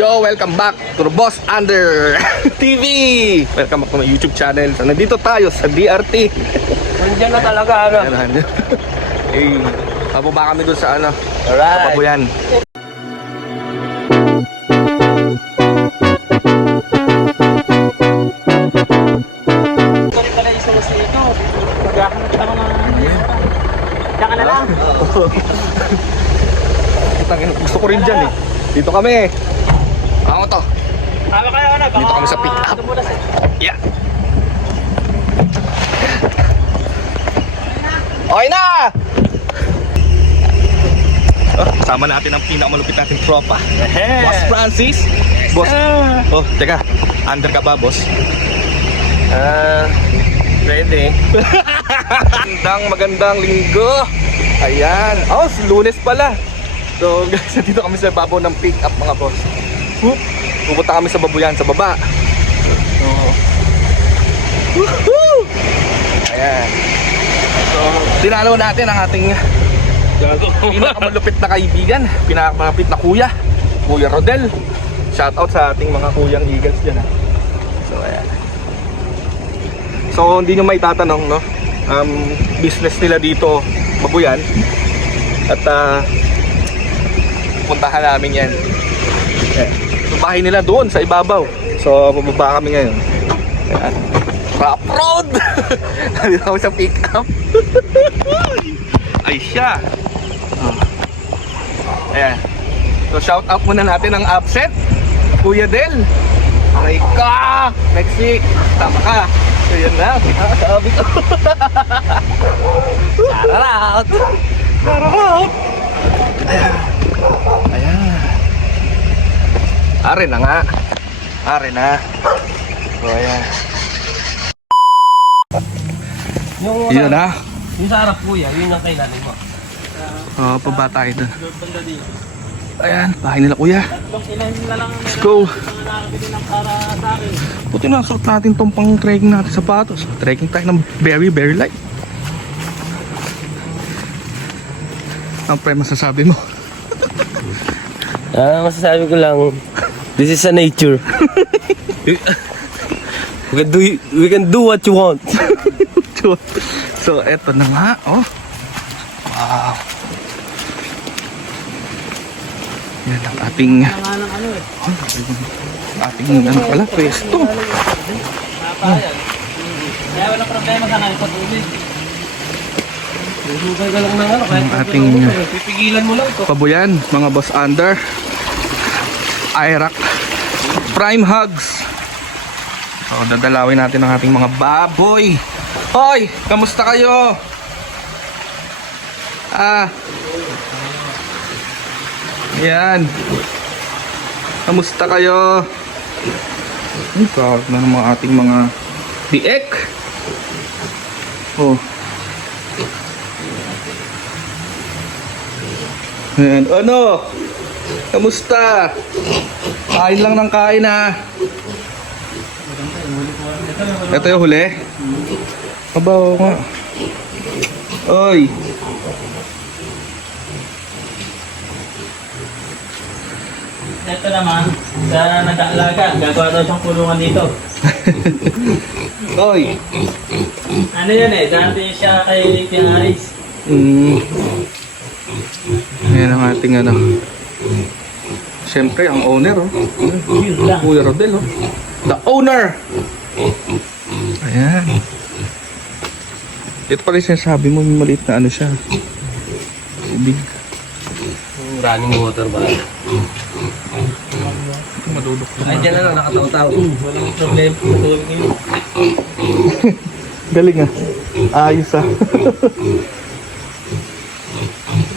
Yo, welcome back to the Boss Under TV. Welcome back to my YouTube channel. So, nandito tayo sa DRT. Nandiyan na talaga, ano? Eh, bababa kami dun sa ano, Alright. sa Pabuyan. Ito rin pala yung susi ito. Maghahanap ako ng... Diyan ka na lang. Gusto ko rin dyan eh. Dito kami. Ako to. Tama kayo, ano? Dito kami sa pick up. Yeah. Okay na! Oh, kasama natin ang pinakamalupit nating tropa. Boss Francis. Boss. Oh, teka. Under ka ba, boss? Ready. Magandang linggo. Ayan. Oh, Lunes pala. So, guys, dito kami sa babaw ng pick up, mga boss. Pupunta kami sa Babuyan, sa baba. So, woohoo! Ayan. So, dinalaw natin ang ating pinakamalupit na kaibigan, pinakamalupit na kuya, Kuya Rodel. Shoutout sa ating mga kuyang Eagles dyan, ha. So, ayan. So, hindi nyo may tatanong, no? Business nila dito, Babuyan. At, puntahan namin yan. Ayan. So, bahay nila doon sa ibabaw. So, bababa kami ngayon. Ayan. Rough road! Nandito kami sa pick up. Ay siya. Ayan. So, shout out muna natin ang absent, Kuya Del. Aray ka! Next week. Tama ka. So, yan na. Sabi ko. Shout out! Shout out! Ayan. Are na nga. Are na. So, ayan. Yun na. Yung sa harap, kuya, yun ang kailangan mo. Oo, pababa tayo dun. Banda dito. Ayan, bahay nila kuya. Ilan na lang Let's go. mga nakakabili ng para sa akin. Buti na, suot natin tong pang trekking natin sapatos. Trekking tayo ng very, very light. Ang pre, masasabi mo? Masasabi ko lang, this is a nature. We can do what you want. So, eto na nga, oh. Wow. Yan ang ating ano pala, pwesto. Kaya wala problema sa nalipot ulit. Hugay ka lang ng ano, Ang ating pipigilan mo lang ito. Pabuyan, mga boss under. Iraq Prime Hugs. So, dadalawin natin ang ating mga baboy. Hoy, kamusta kayo? Yan. Kamusta kayo? Ay, kawag na ng mga ating mga diek. Oh. Ayan. Ano? Kamusta? Kain lang ng kain, ha? Ito yung huli? Abaw nga. Oy. Ito naman, sa nag-aalaga, gagawa daw siyang kulungan dito. Oy. Ano yan eh, dati siya kay Pianaris. Ayan ang ating ano. Siyempre, ang owner, oh. Yun lang. Kuya Rodel, oh. The owner! Ayan. Ito pala yung sinasabi mo, may maliit na ano siya. Tubig. Running water ba? Ito madudok na. Ay, dyan na lang, nakataw-taw. Walang problema. Matulog yun. Galing, ah. Ayos, ah.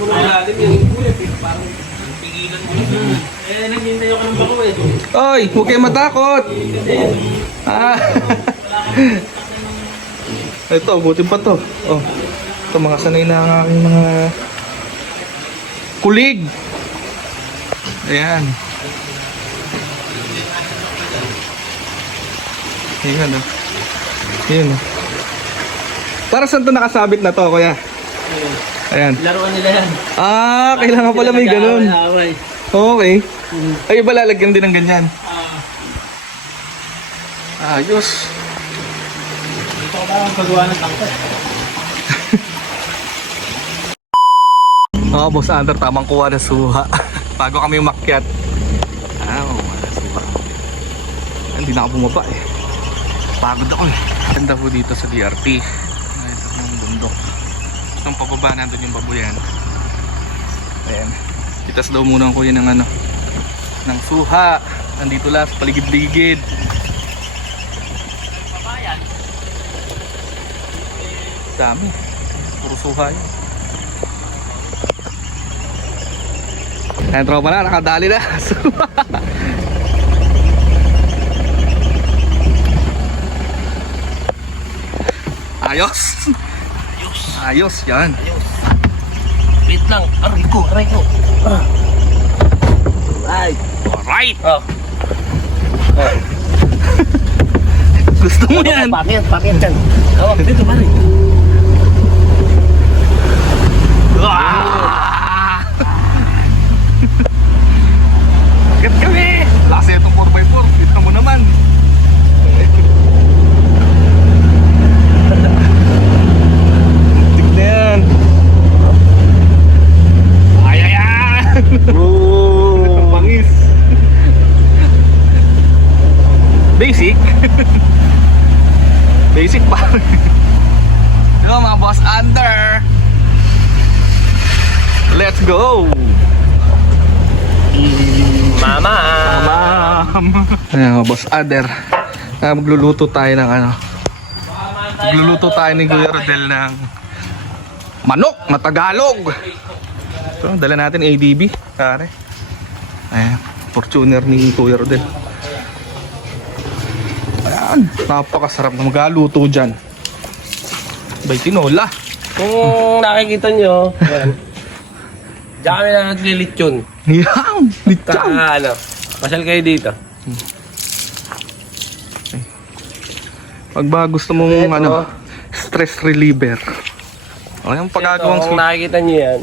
Malalim yun. Parang pigilan mo lang. Naghihintay ako ng bako eh. Oy, huwag kayo matakot. Ah. Ito, buti pa to. Oh. Ito, mga sanay na ang aking mga kulig. Ayan. Ayan, oh. Ayan, oh. Para saan to nakasabit na to, kuya? Ayan. Laruan nila yan. Ah, kailangan pala may ganun. Away-away. Okay. Ay, iba lalagyan din ng ganyan. Ayos. Ito ko parang pagawa ng tangkot. Oo, Boss Under, tamang kuha na suha. Bago kami umakyat. Wala suha. Hindi na ako bumaba eh. Pagod ako eh. Ganda po dito sa DRT. Ito yung bundok. Itong pababa, nandun yung babuyan. Ayan. Itas daw muna ko yun ng ng suha. Nandito lang sa paligid-ligid. Dami. Puro suha yun. Ayan, tropa na, nakadali na. Ayos. Ayos yan. Wait lang, aray ko. Ay. Alright. Oh. Gusto mo yan? Pakit yan. Tawag dito, pare. Bakit kami? Lasa itong 4x4. Kita mo naman. Tig na yan. Ayan. Bangis. Basic. Basic pa. Yo mga boss under. Let's go. Mama. Ayan mga boss under. Magluluto tayo ng Magluluto tayo ni Kuya Rodel ng manok na Tagalog. Ito, dala natin ADB. Kare. Ayan, Fortuner ni Kuya Rodel. Ayan, napakasarap na magaluto dyan. Bay tinola. Kung nakikita nyo, yan. Diyan kami na naglilitsyon. Yan, litaw. Pasyal kayo dito. Pag ba gusto mong stress reliever. Ano yung pagkagawang Kung nakikita nyo yan,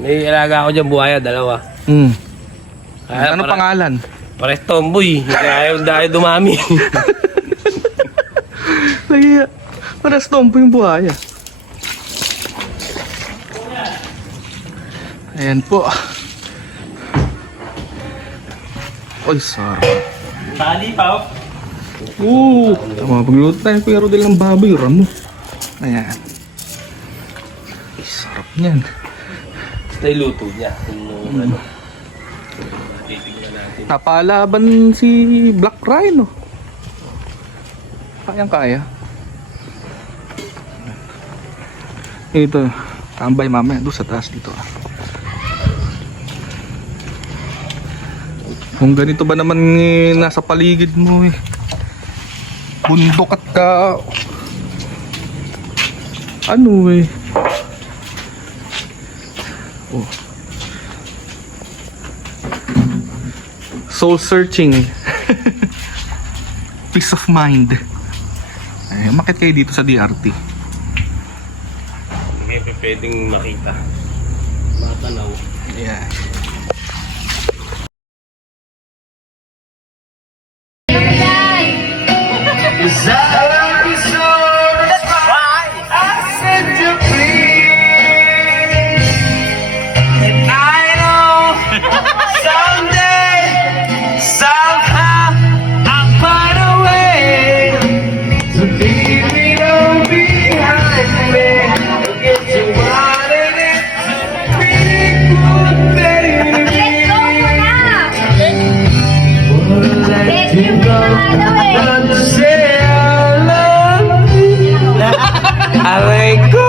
may ilaga ako dyan buhaya, dalawa. Ano pangalan? Pares tomboy, kaya dahil dumami. Lagi, paras tombo yung buhaya. Ayan po. Ay, sarap. Tali pa, Tama, pagluto tayo Kuya Rodel ng baboy, ramo. Ayan. Ay, sarap niyan. Basta iluto niya. Titignan natin. Napalaban si Black Rhino. Kayang-kaya. Ito, tambay mamaya doon sa taas dito. Kung ganito ba naman nasa paligid mo eh. Bundok at ano eh. Oh. Soul searching. Peace of mind. Ay, umakit kayo dito sa DRT. Hindi pwedeng makita. Matanaw. Yeah. Aray ko!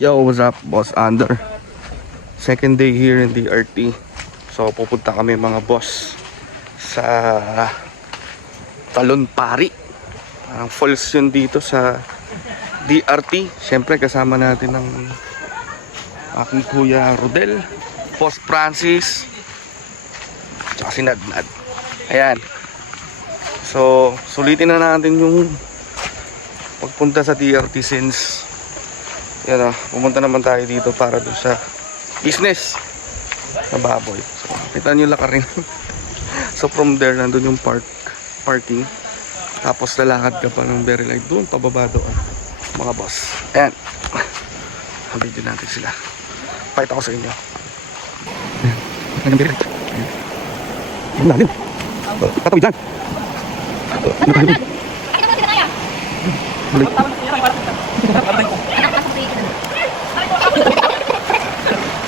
Yo, what's up, Boss Under? Second day here in DRT. So, pupunta kami mga boss sa Talon Pari. Parang falls yun dito sa DRT. Siyempre, kasama natin ng aking kuya Rodel, Boss Francis, tsaka si Nadnad. Ayan. So, sulitin na natin yung pagpunta sa DRT since yan pumunta naman tayo dito para doon sa business na baboy. So, kita nyo lakarin. So from there, nandun yung parking. Tapos lalakad ka pa ng very light doon, pababa doon. Mga boss. Ayan. Video natin sila. Pakita ko sa inyo. Ayan. Ayan yung very light. Ayan. Ayan natin. Tatawid dyan. Balik.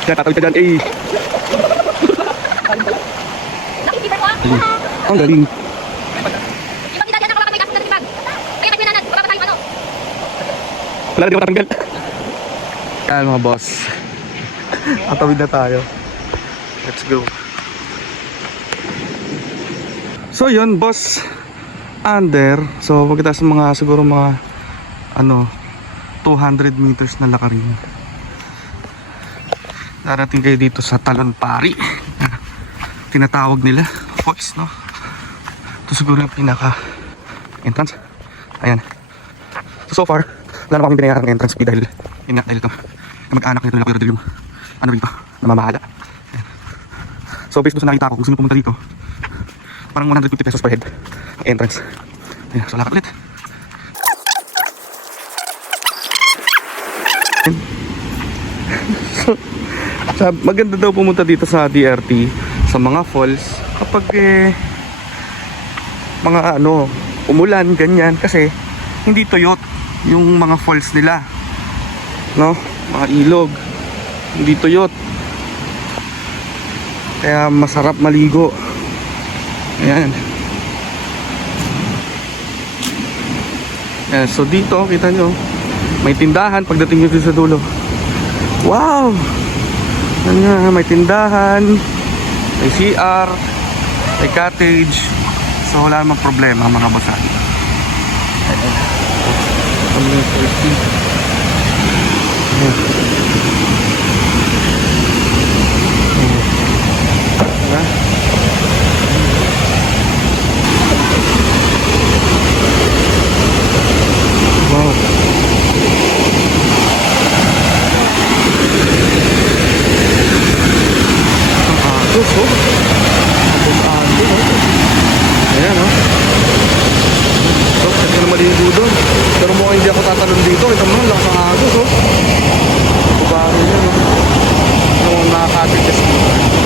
Kaya tatawid ka dyan, eh. Ang galing. Wala na di matanggal. Yan mga boss. Tatawid na tayo. Let's go. So yun, boss Under. So magkita sa mga siguro mga 200 meters na lakarin. Darating kayo dito sa Talon Pari. Tinatawag nila falls, no? Ito siguro yung pinaka entrance. Ayan. So far, wala na kaming binayaran ng entrance fee dahil yun nga, dahil ito mag-anak nito nila Kuya Rodel yung rito, namamahala. Ayan. So based doon sa nakita ko, gusto mo pumunta dito, parang 150 pesos per head ang entrance. Ayan, so lakad ulit. So, maganda daw pumunta dito sa DRT sa mga falls kapag mga umulan ganyan kasi hindi tuyot yung mga falls nila, no, mga ilog hindi tuyot kaya masarap maligo. Ayan. Ayan, so dito kita nyo may tindahan pagdating nyo dito sa dulo. Wow! Yan nga, may tindahan, may CR, may cottage. So wala namang problema mga bosan. Wow. Gusto. Ayan, no? So, kasi na maligo doon. Pero mukhang hindi ako tatalon dito. Ito mo, lakas ang agos, oh. Bubaro yun, no? Ito mo, nakakatigas dito.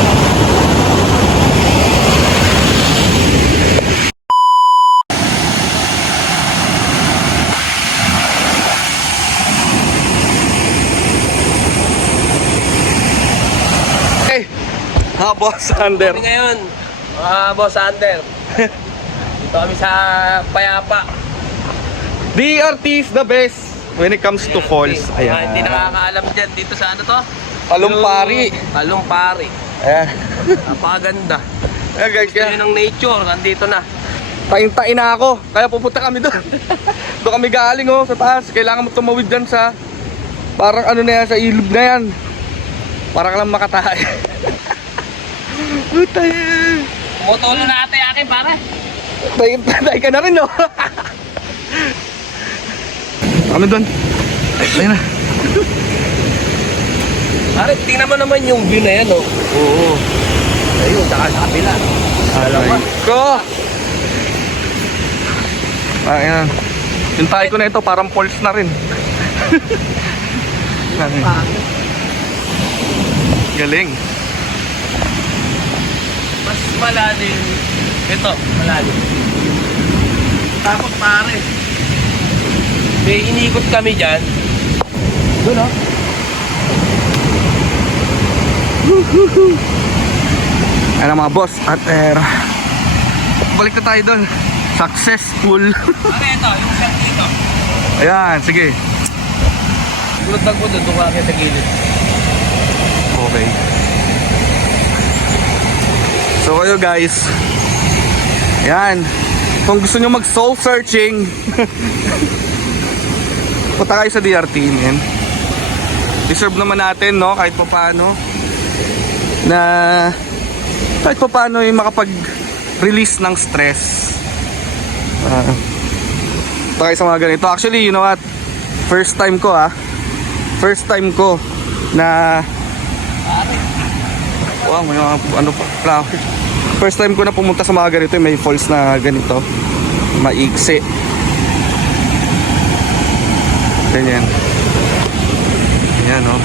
Boss Under. Kami ngayon, Boss Under. Dito kami sa Payapa. DRT is the best when it comes to falls. Ayan. Hindi nakakaalam dyan. Dito sa ano to? Talon Pari. Talon Pari. Ayan. Napakaganda. Ayan guys, Gusto nyo ng nature, nandito na. tain-tain na ako. Kaya pupunta kami doon. Doon kami galing, oh, sa taas. Kailangan mo tumawid dyan sa parang na yan, sa ilog na yan. Parang lang makatahay. Putay. Motulo na ate akin, pare. Tayo ka na rin, no? Kami doon. Ayun na. Pare, tingnan mo naman yung view na yan, oh. Oo. Ayun, saka sa kapila. Alam ko. Ayan. Yung tayo ko na ito, parang falls na rin. Galing. Mas malalim. Ito, malalim. Tapos pare, may inikot kami dyan. Doon, oh. Ayan mga boss, at balik na tayo doon. Successful. Okay, ito, yung shot dito. Ayan, sige. Gulot-tag mo doon, doon ka sa gilid. Okay. So kayo guys, ayan, kung gusto nyo mag soul searching, punta kayo sa DRT, man. Deserve naman natin, no, kahit pa paano, na kahit pa paano yung makapag-release ng stress. Punta kayo sa mga ganito. Actually, you know what, first time ko na wow, may mga ano pa, flowers. First time ko na pumunta sa mga ganito, may falls na ganito, maiksi. Ganyan. Ganyan, no.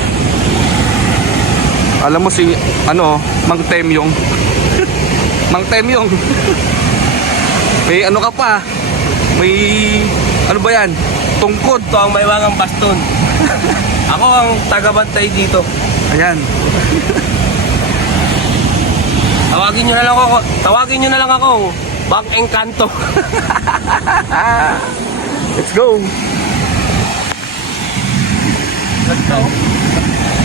Alam mo si, ano, Mang Temyong. Mang Temyong. May ano ka pa, may, ano ba yan? Tungkod. Ito ang may wangang baston. Ako ang tagabantay dito. Ayan. Tawagin nyo na lang ako. Bang Engkanto. Let's go. Let's go.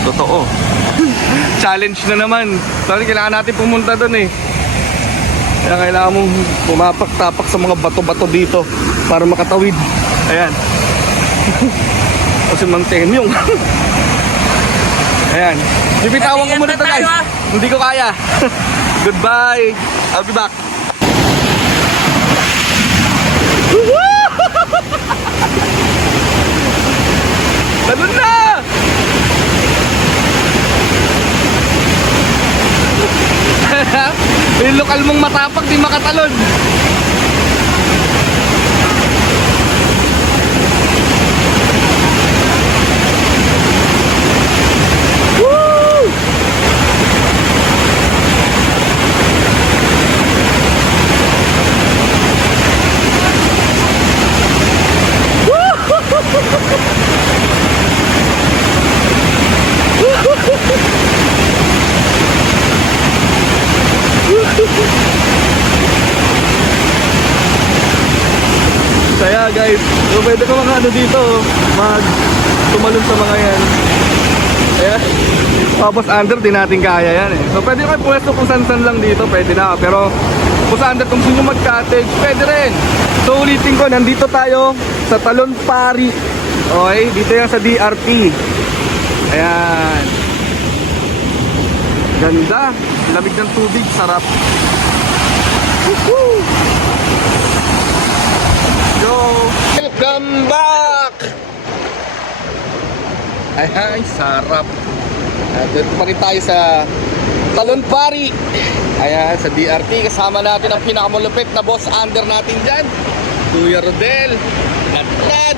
Totoo. Challenge na naman. Sorry, kailangan natin pumunta doon eh. Kaya kailangan mong pumapak-tapak sa mga bato-bato dito para makatawid. Ayan. Kasi Mang Temyong. Ayan. Bibitawan ko muna ito guys. Hindi ko kaya. Goodbye. I'll be back. Talon na! Yung lokal mong matapag di makatalon. Woo! Kaya guys, so pwede ko mga ano dito, tumalon sa mga yan. Kaya, tapos under din natin kaya yan eh. So pwede kayo pwesto kung san-san lang dito, pwede na. Pero kung sa under, kung gusto nyo mag-cottage, pwede rin. So ulitin ko, nandito tayo sa Talon Pari. Okay, dito yan sa DRT. Ayan. Ganda, lamig ng tubig, sarap. Woohoo! Go! Welcome back! Ay, sarap. Dito pa rin tayo sa Talon Pari. Ayan, sa DRT. Kasama natin ang pinakamalupit na boss under natin dyan, Kuya Rodel. Ladlad.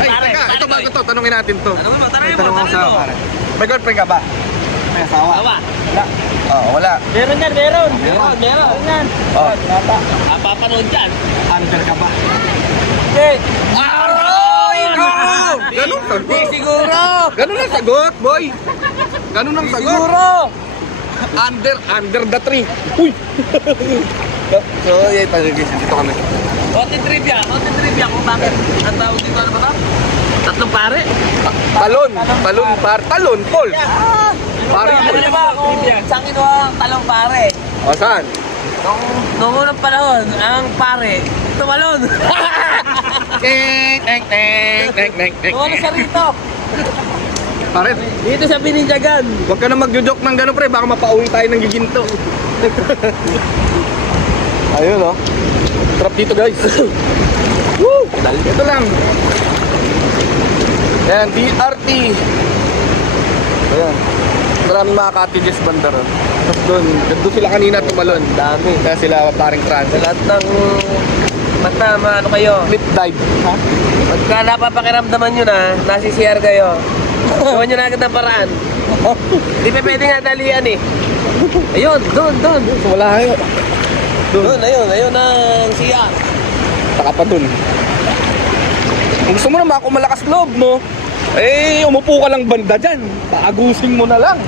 Ay, Pare, teka, pare, ito bago pare. to. Tanungin natin to. Tanungin mo, tanungin mo, Tanong ako tanungin sa mo. pare. May girlfriend ka ba? May asawa? Awa. Wala. Oo, wala. Meron yan, meron. Meron. yan. Oh, Papanood dyan. under ka ba? Okay. Aroy ko! Ganun sagot. Di siguro. Ganun ang sagot, boy. Ganun ang sagot. Siguro. Under the tree. Uy. So, yay, dito kami. Konting trivia kung bakit ang tawag dito ano ba ito? Tatlong pare. Talon, Paul. Pare Ano Paul. nyo ba kung saan kinuha ang talong pare? O, saan? Noong unang panahon, ang pare, tumalon. Tumalon siya rito. Pare, Dito sa Bininjagan. huwag ka na magjo-joke ng gano'n, pre. Baka mapauwi tayo ng giginto. Ayun, oh. Trap dito, guys. Woo! Ito lang. Ayan, DRT. Ayan. Maraming mga cottages banda ron. Tapos doon sila kanina tumalon. Dami. Kaya sila paring trans. Lahat ng ano kayo, Flip dive. Ha? pagka napapakiramdaman nyo na, nasi-CR kayo, gawin nyo na agad ng paraan. Hindi pa pwede nga dalian eh. Ayun, doon. So, wala kayo. Doon, ayun ang CR. Taka pa dun. Kung gusto mo naman ako malakas loob mo, eh, umupo ka lang banda dyan. Paagusin mo na lang.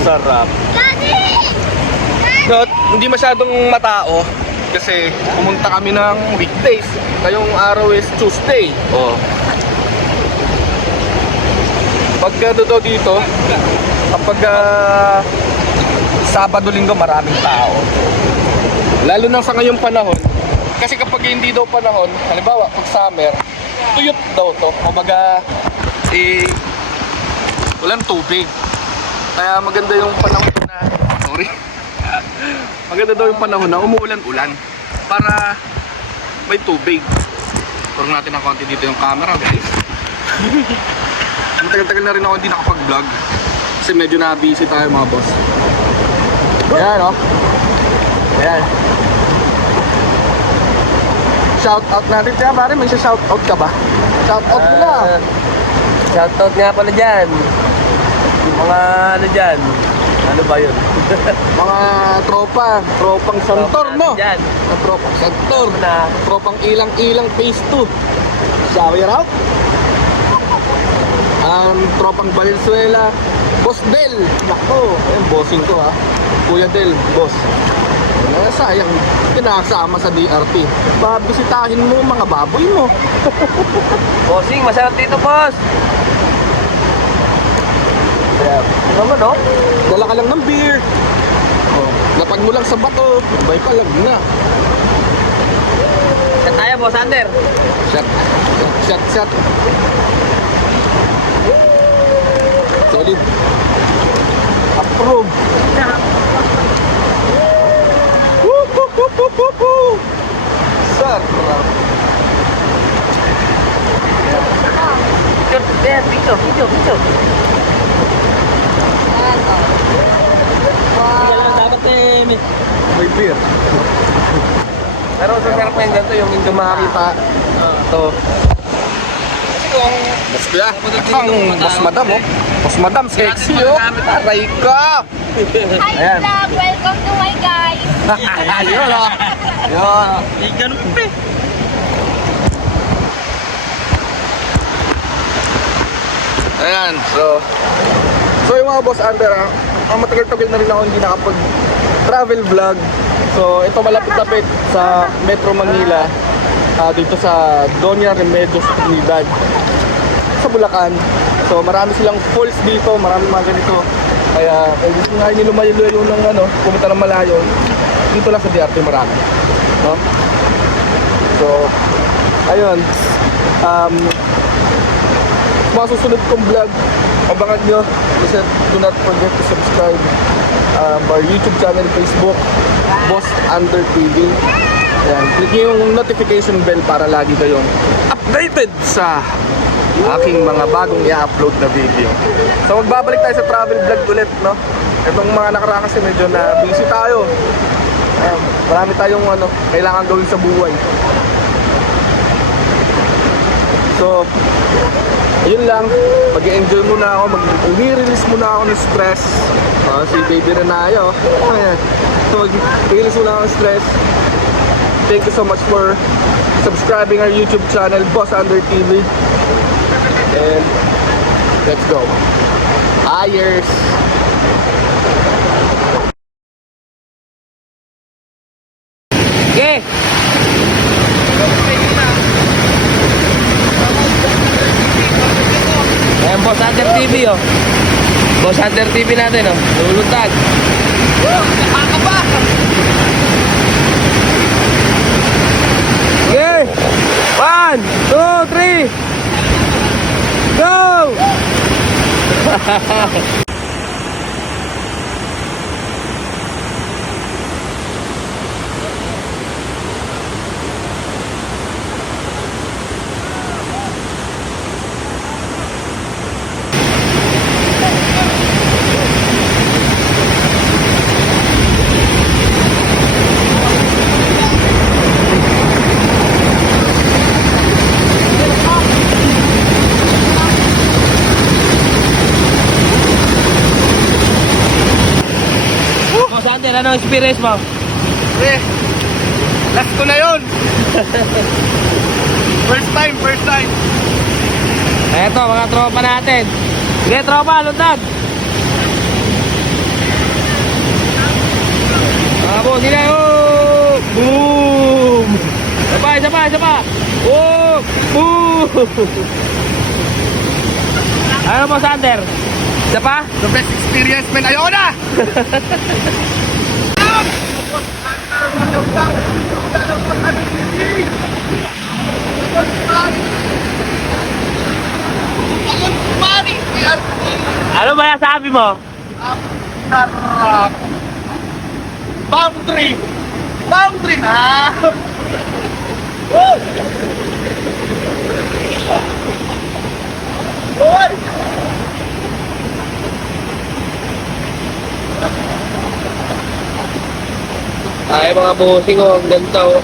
Sarap. Daddy! No, hindi masyadong matao kasi pumunta kami ng weekdays. Ngayong araw is Tuesday. Oh. Pagka dito, kapag Sabado, Linggo, maraming tao. Lalo na sa ngayong panahon. Kasi kapag hindi daw panahon, halimbawa, pag summer, tuyot daw to. Kumbaga, walang tubig. Kaya maganda yung panahon na, sorry. Maganda daw yung panahon na umuulan-ulan para may tubig. Turong natin ng konti dito yung camera, guys. Matagal-tagal na rin ako hindi nakapag-vlog kasi medyo na-busy tayo mga boss. Ayan, oh. Ayan. Shout out natin. Kaya pare, may shout out ka ba? Shout out mo na. Shoutout nga pala dyan. Yung mga ano dyan. Ano ba yun? Mga tropang Santor, no? Dyan. Ang tropang Santor. Na. Tropang ilang phase 2. Shower out. Tropang Valenzuela. Boss Del. Nako, ayun, bossing ko ha. Kuya Del, boss. Sayang, pinakasama sa DRT. Babisitahin mo mga baboy mo. Bossing, masarap dito, boss. Kaya, Naman, no? dala ka lang ng beer. Oh, lapag mo lang sa bato. Bay pa lang na. Shot tayo, boss Ander. Shot. Solid. Approve. Sir. Picture. Hindi lang dapat May beer. Pero sa sarap ngayon ganito yung Hindi makakita. Ito. Boss kuya. Ang boss madam, oh. Boss madam, sexy, oh. Aray ka. Hi Ayan. vlog! Welcome to my guys! Yun, oh. Yun. Eh, ganun pa eh. Ayan, so yung mga boss under, ang matagal-tagal na rin ako hindi nakapag-travel vlog. So ito malapit-lapit sa Metro Manila, dito sa Doña Remedios Trinidad sa Bulacan. So marami silang falls dito, marami mga ganito. Kaya kung gusto nga nyo lumayo-layo ng pumunta ng malayo, dito lang sa DRT marami, no? So ayun, mga susunod kong vlog, abangan nyo. Listen, do not forget to subscribe our YouTube channel, Facebook, Boss Under TV. Ayan, click nyo yung notification bell para lagi kayong updated sa aking mga bagong i-upload na video. So magbabalik tayo sa travel vlog ulit, no? Itong mga nakaraan kasi medyo na busy tayo. Marami tayong kailangan gawin sa buhay. So ayun lang, mag-enjoy muna ako, mag-release muna ako ng stress. Si Baby Renayo. Ayan. So mag-release muna ako ng stress. Thank you so much for subscribing our YouTube channel, Boss Under TV. And let's go. Ayers! Okay. Ayan, Boss Hunter TV, oh. Boss Hunter TV natin, oh. Lulutag. Okay. 1, 2, 3. Go! Boss Hunter, ano experience mo? Last ko na yun! First time! Eto, mga tropa natin. Sige, tropa, lutag. po sila. Oh! Boom! Isa pa. Oh! Boom! Ano po, Sander? Isa pa? The best experience, man. Ayoko na! Ano ba sabi mo? Boundary na! Woo! Boy! Ay, mga busing oh, ang ganda oh.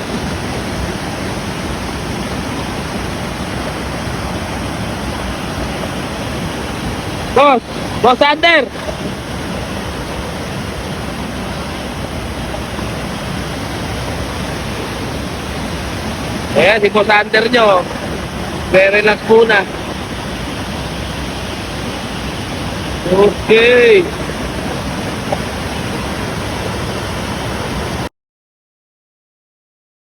Boss Sander! Ayan, si Boss Sander nyo. Very relax muna. Okay.